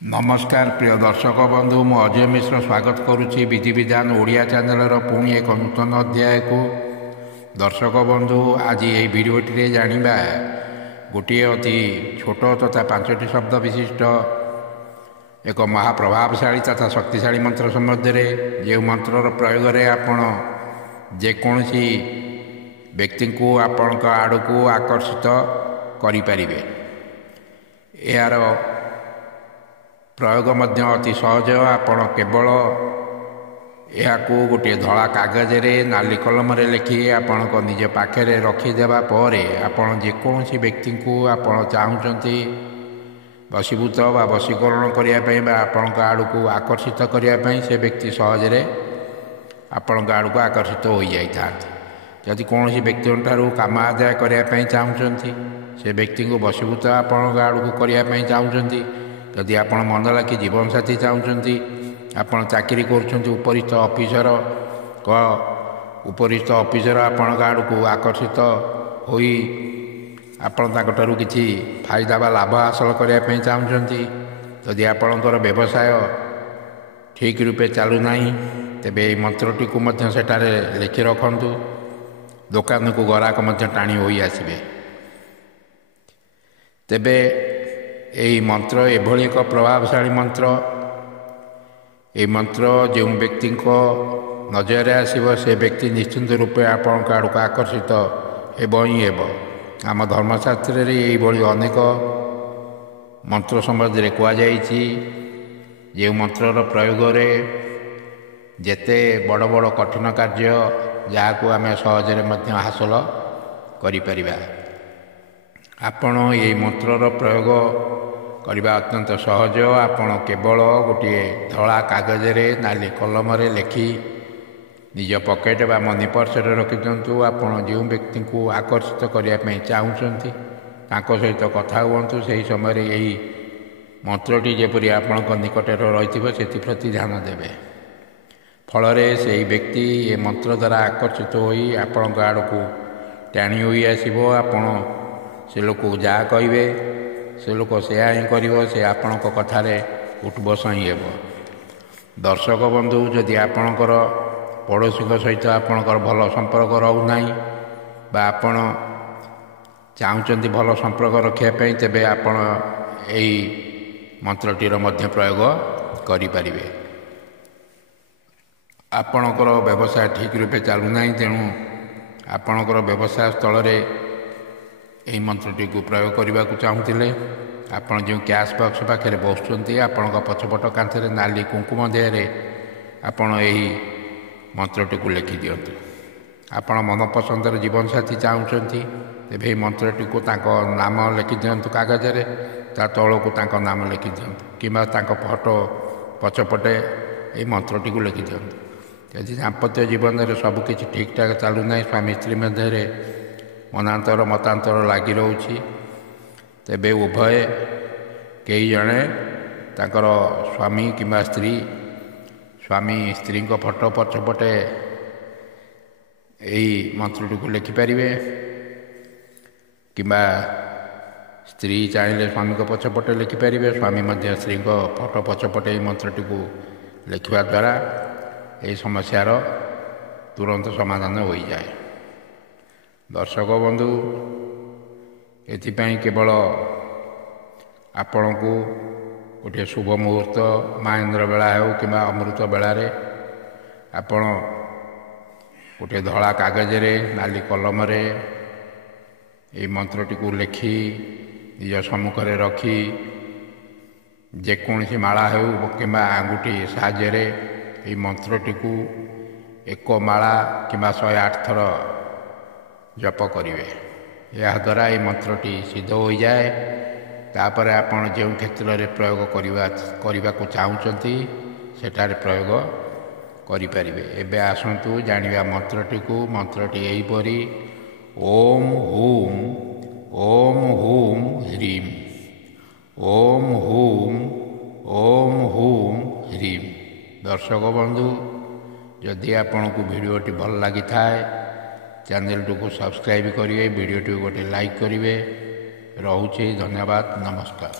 नमस्कार प्रिय दर्शक बंधु मु अजय मिश्र स्वागत करुच्ची विधि विधान ओडिया चैनल पुणी एक नूतन अध्याय को। दर्शक बंधु आज यही भिडियोटी जानिबा गोटे अति छोट तथा 5टी शब्द विशिष्ट एक महाप्रभावशाली तथा शक्तिशाली मंत्र सम्बन्ध जो मंत्रर प्रयोग में आपण जेकोसी व्यक्ति को आपण आड़ को आकर्षित करें। यार प्रयोग मध्य अति सहज। आपण केवल यह गोटे धला कागज रे नाली कलम रे लिखि आपण निज पाखे रखिदेवा पर आपण जेकोसी व्यक्ति को आपण चाहते वशीभूत बा वशीकरण करने आपण आड़ को आकर्षित करने से व्यक्ति सहजरे आपण आड़ को आकर्षित हो जाता। जदि कौन व्यक्ति ठारू काम आदाय करने चाहते से व्यक्ति को वशीभूत आपण आड़ को करने चाहते। जदि आपण मन लाखि जीवन साथी चाहते आपण चाकरी कर उपरिस्थ ऑफिसर आपण आड़ को आकर्षित होई आपण ताकठारू किछि फायदा बा लाभ हासिल करने चाहते। जदि आपणकर व्यवसाय ठीक रूपे चलू नहीं तेबे मंत्रटी को मध्य सेटारे लिखि रखंतु। दुकान को ग्राहक मध्य टाणी होई आसिबे। तेबे यही मंत्र एभली एक प्रभावशाली मंत्र। ये मंत्र जो व्यक्ति नजर आसब से व्यक्ति निश्चिंत रूपे आपण आड़ को आकर्षित ही हेब। आम धर्मशास्त्र ये अनेक मंत्र संबंध में कहुई जो मंत्रर प्रयोग जेते बड़ बड़ कठिन कार्य जहाँ आम सहजरे हासिल करिपरिबा। आपण ये मंत्रर प्रयोग करने अत्यंत सहज। आपण केवल गोटे धला कागज रे नाली कलम रे लिखि निज पकेट बा मनी पर्स रखि दिंतु। आपण जो व्यक्ति को आकर्षित करने चाहते सहित कथा हुंतु। से समय यही मंत्रटी जेपरी आपण निकट रही प्रति ध्यान देवे। फल से व्यक्ति ये मंत्र द्वारा आकर्षित होई आपण आड़ को टाणी होई आसिबो। आपण से लोक जहाँ कहे से लोक सेया ही कर से आपण कथार उठबस ही हेब। दर्शक बंधु जदि आपणकर पड़ोशी सहित आपणकर भल संपर्क रोना बा आपण चाहते भल संपर्क रखापी तेबे आपण यही मंत्रटीर मध्य प्रयोग करें। आपणकर व्यवसाय ठीक रूपे चलूना तेणु आपणकर व्यवसाय स्थल यही मंत्रटी को प्रयोग करने को चाहूले। आपण जो कैश बॉक्स पाखे बसुँच आपण पछपट कांथरे नाली कुंकुम देहरे आपण यही मंत्रटी को लिखि दिंतु। आपण मनपसंदर जीवन साथी चाहते तेरे मंत्रटी को नाम लिखि दिंतु कागज रे ता तल को नाम लिखि दिंतु किंबा फोटो पछपटे यही मंत्रटी को लिखि दिंतु। यदि दाम्पत्य जीवन में सबकि ठीक ठाक चलूना स्वामी स्त्री मध्य मनांतर मतांतर लगी रोची तेबे उभय कई जने तांकर स्वामी किंबा स्त्री स्वामी स्त्री फोटो पछपटे यही मंत्रटी को लिखिपारे किंबा स्त्री चाहिए स्वामी को पछपटे लिखिपारे स्वामी मध्य स्त्री फोटो पछपटे यही मंत्रटी को लिखा द्वारा यही समस्यार तुरंत समाधान हो जाए। दर्शक बंधु एथिपाई केवल आपण को गोटे शुभ मुहूर्त महेंद्र बेला हो कि अमृत बेलार आपण गोटे धला कागज रे नाली कलम रे ये मंत्रटी को लिखि निज सम्मुख रे रखी जेकोसी माला हो कि आंगुठी साहाय्य ये मंत्रटी को एक माला कि 108 थर जप करेंगे। यह द्वारा ये मंत्रटी सिद्ध हो जाए। तापर आपण जो क्षेत्र में प्रयोग करने को चाहते सेठार प्रयोग करें। एबे आसतु जानिबा मंत्रटी को। मंत्रटी यहीपरी ओम हूम ह्रीम ओम हूम ह्रीम। दर्शक बंधु जदि आपण को भिडियोटी भल लगी थाए चैनल को सब्सक्राइब करेंगे, वीडियो गोटे लाइक करेंगे। रोचे धन्यवाद, नमस्कार।